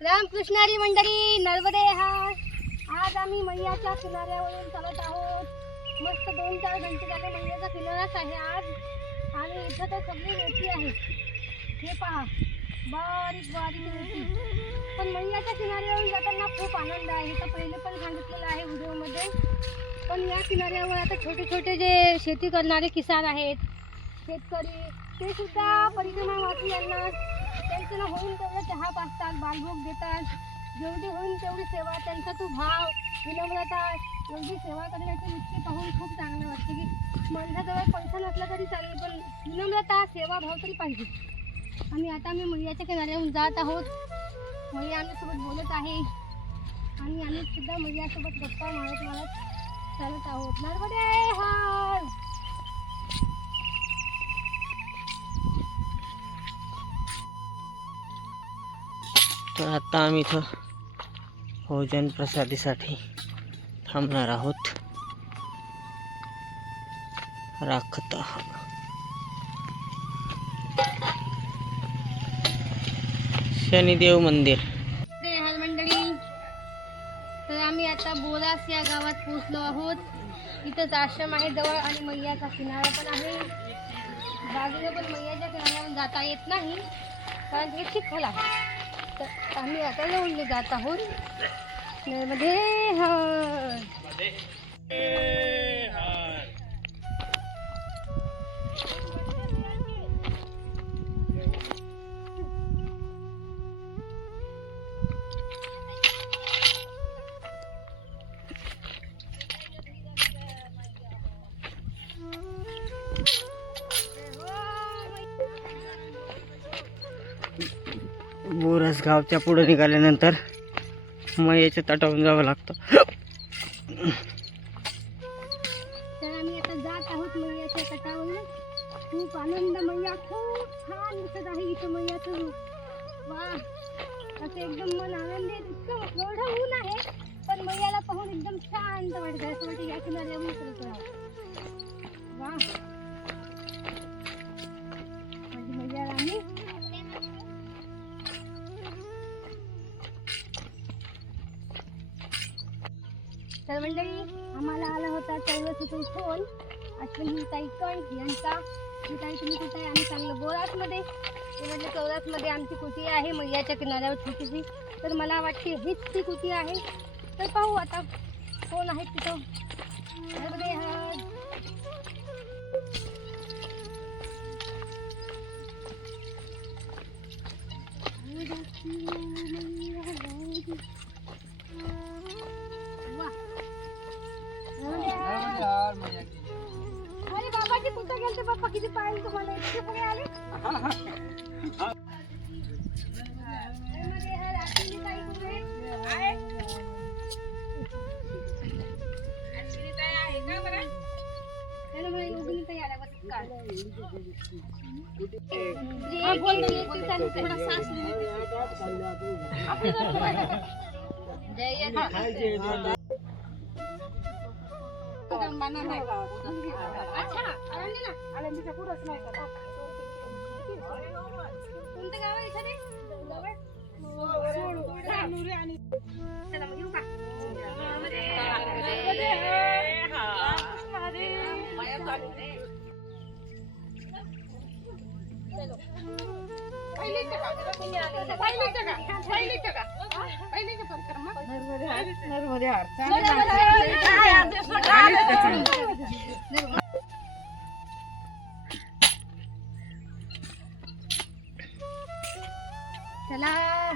रामकृष्णारी मंडळी नर्मदे हा आज आम्ही मैयाच्या किनाऱ्यावरून चालत आहोत. मस्त दोन चार घंटे झाले मैयाचा किनाराच आहे आज. आणि इथं तर सगळी रोटी आहे. हे पहा बारीक बारीक रोटी पण मैयाच्या किनाऱ्यावरून जाताना खूप आनंद आहे. तर पहिले पण सांगितलेलं आहे व्हिडिओमध्ये. पण या किनाऱ्यावर आता छोटे छोटे जे शेती करणारे किसान आहेत शेतकरी ते सुद्धा परिक्रमावासी यांना त्यांचं ना होऊन तेवढं चहा पाचतात बालभोग देतात. जेवढी होईल तेवढी सेवा त्यांचा तो भाव विनम्रता एवढी सेवा करण्याची वृत्ती पाहून खूप चांगलं वाटतं की माझ्याजवळ पैसा नसला तरी चालेल पण विनम्रता सेवा भाव तरी पाहिजे. आणि आता मी मैयाच्या किनाऱ्याहून जात आहोत. मैया आम्हीसोबत बोलत आहे. आणि आम्ही सुद्धा मैयासोबत गप्पा मारत मारत चालत आहोत. नर्मदे हर तर आता आम्ही इथं भोजन प्रसादीसाठी थांबणार आहोत. राखत शनिदेव मंदिर. मंडळी तर आम्ही आता बोरास या गावात पोहोचलो आहोत. इथंच आश्रम आहे जवळ आणि मैयाचा किनारा पण आहे. बाजूला पण मैयाच्या किनाऱ्यावर जाता येत नाही कारण हे चिखल आहे. आम्ही आता येऊन जात आहोत नर्मदे हर बोरस गावच्या पुढं निघाल्यानंतर मयाच्या तटावून जावं लागतं. तर आम्ही आता जात आहोत मैयाच्या तटावर खूप आनंद मैया खूप छान दिसत आहे इथं मैयाचं रूप. वा असं एकदम मन आनंदी इतकं एवढं ऊन आहे पण मैयाला पाहून एकदम शांत वाटतं असं वाटतं या किनाऱ्यावर उतरत वा. तर मंडळी आम्हाला आला होता चौरसीतून फोन अश्विनी ताई कण? यांचा की ताई तुम्ही कुठे आहे? आम्ही चांगलं बोरासमध्ये. ते म्हटलं चौरासमध्ये आमची कुटी आहे? मैयाच्या किनाऱ्यावर छोटीशी. तर मला वाटते हीच ती कुटी आहे? तर पाहू आता. कोण आहे तिथं? नर्मदे हर. बाबाजी कुठं गेलते बाप्पा किती पाहिजे तुम्हाला इतके पुढे आले? जय अच्छा. आळंदीच्या पुढंच नाही का कोणतं गाव आहे इथं ते? जवळ? चला मग येऊ का? चलो. पहिलीचं चला.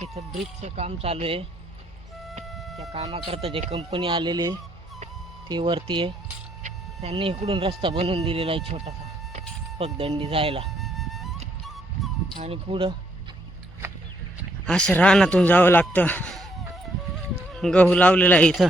तिथे. ब्रिजचं काम चालू आहे. त्या कामाकरता जे कंपनी आलेले ते वरती आहे. त्यांनी इकडून रस्ता बनवून दिलेला आहे छोटासा. पगदंडी जायला. आणि पुढं असं रानातून जावं लागतं. गहू लावलेला आहे इथं.